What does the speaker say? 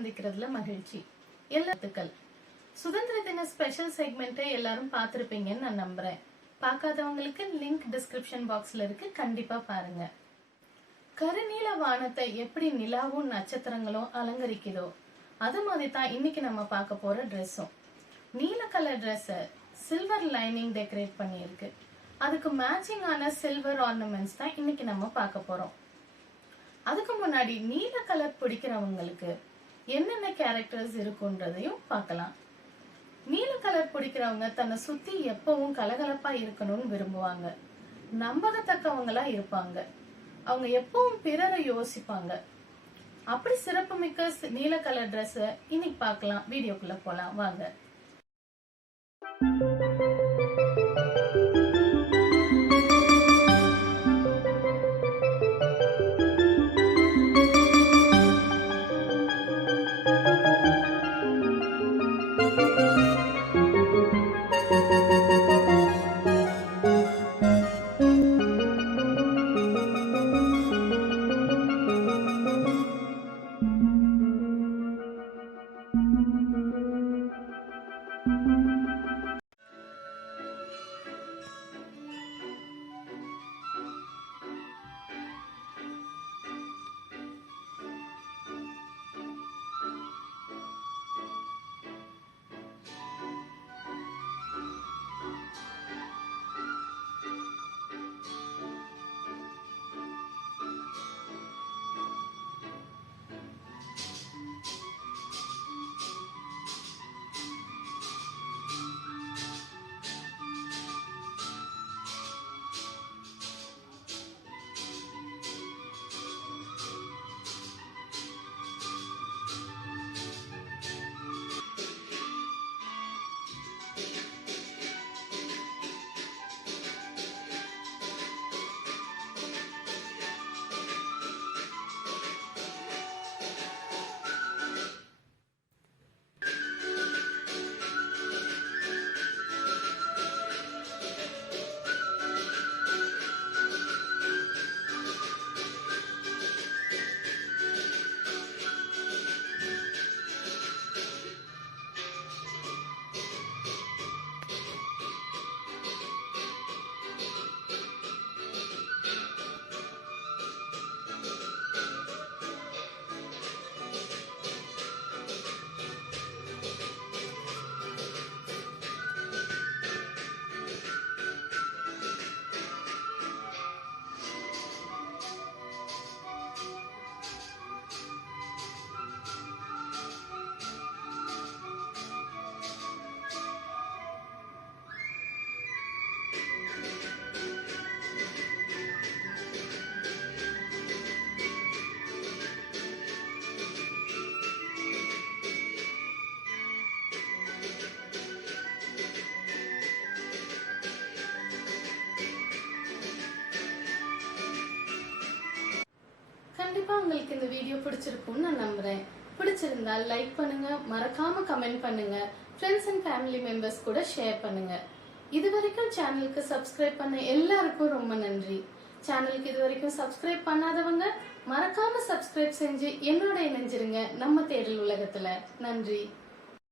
சந்திக்கிறதுல மகிழ்ச்சி. எல்லாத்துக்கள் சுதந்திர தின ஸ்பெஷல் செக்மெண்ட்டை எல்லாரும் பார்த்திருப்பீங்கன்னு நான் நம்புறேன். பார்க்காதவங்களுக்கு லிங்க் டிஸ்கிரிப்ஷன் பாக்ஸ்ல இருக்கு, கண்டிப்பா பாருங்க. கருநீல வானத்தை எப்படி நிலாவும் நட்சத்திரங்களும் அலங்கரிக்குதோ அது மாதிரி தான் இன்னைக்கு நம்ம பார்க்க போற ட்ரெஸ்ஸும். நீல colour dress silver lining decorate பண்ணியிருக்கு. அதுக்கு மேட்சிங் ஆன சில்வர் ஆர்னமெண்ட்ஸ் தான் இன்னைக்கு நம்ம பார்க்க போறோம். அதுக்கு முன்னாடி நீல கலர் பிடிக்கிறவங்களுக்கு என்னென்ன கேரக்டர்ஸ் இருக்குன்றதையும் பார்க்கலாம். நீல கலர் பிடிக்கிறவங்க தன்னை சுத்தி எப்பவும் கலகலப்பா இருக்கணும்னு விரும்புவாங்க. நம்பகத்தக்கவங்களா இருப்பாங்க. அவங்க எப்பவும் பிறரை யோசிப்பாங்க. அப்படி சிறப்புமிக்க நீல கலர் ட்ரெஸ் இன்னைக்கு பார்க்கலாம். வீடியோக்குள்ள போலாம் வாங்க. கண்டிப்பா உங்களுக்கு இந்த வீடியோ பிடிச்சிருக்கும்னு நான் நம்புறேன். பிடிச்சிருந்தா லைக் பண்ணுங்க, மறக்காம கமெண்ட் பண்ணுங்க, ஃப்ரெண்ட்ஸ் அண்ட் ஃபேமிலி மெம்பர்ஸ் கூட ஷேர் பண்ணுங்க. இதுவரைக்கும் சேனலுக்கு சப்ஸ்கிரைப் பண்ண எல்லாருக்கும் ரொம்ப நன்றி. சேனலுக்கு இதுவரைக்கும் சப்ஸ்கிரைப் பண்ணாதவங்க மறக்காம சப்ஸ்கிரைப் செஞ்சு என்னோட இணைஞ்சிருங்க நம்ம தேடல் உலகத்துல. நன்றி.